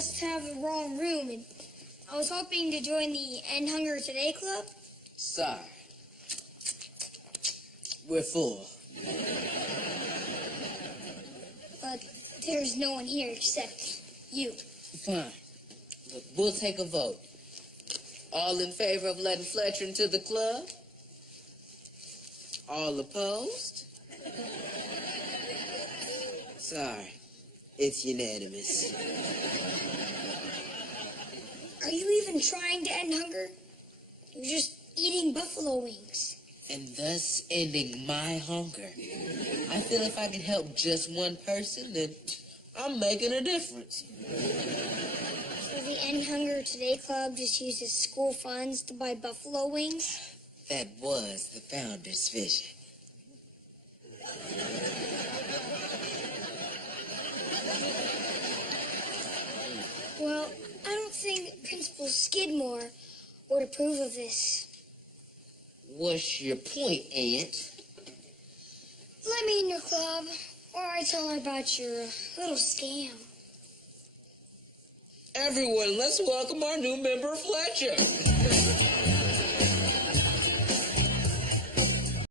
must have the wrong room, and I was hoping to join the End Hunger Today Club. Sorry. We're full. But there's no one here except you. Fine. Look, we'll take a vote. All in favor of letting Fletcher into the club? All opposed? Sorry. It's unanimous. Are you even trying to end hunger? You're just eating buffalo wings. And thus ending my hunger. I feel if I can help just one person, then I'm making a difference. So the End Hunger Today Club just uses school funds to buy buffalo wings? That was the founder's vision. Well, I don't think Principal Skidmore would approve of this. What's your point, Aunt? Let me in your club, or I tell her about your little scam. Everyone, let's welcome our new member, Fletcher.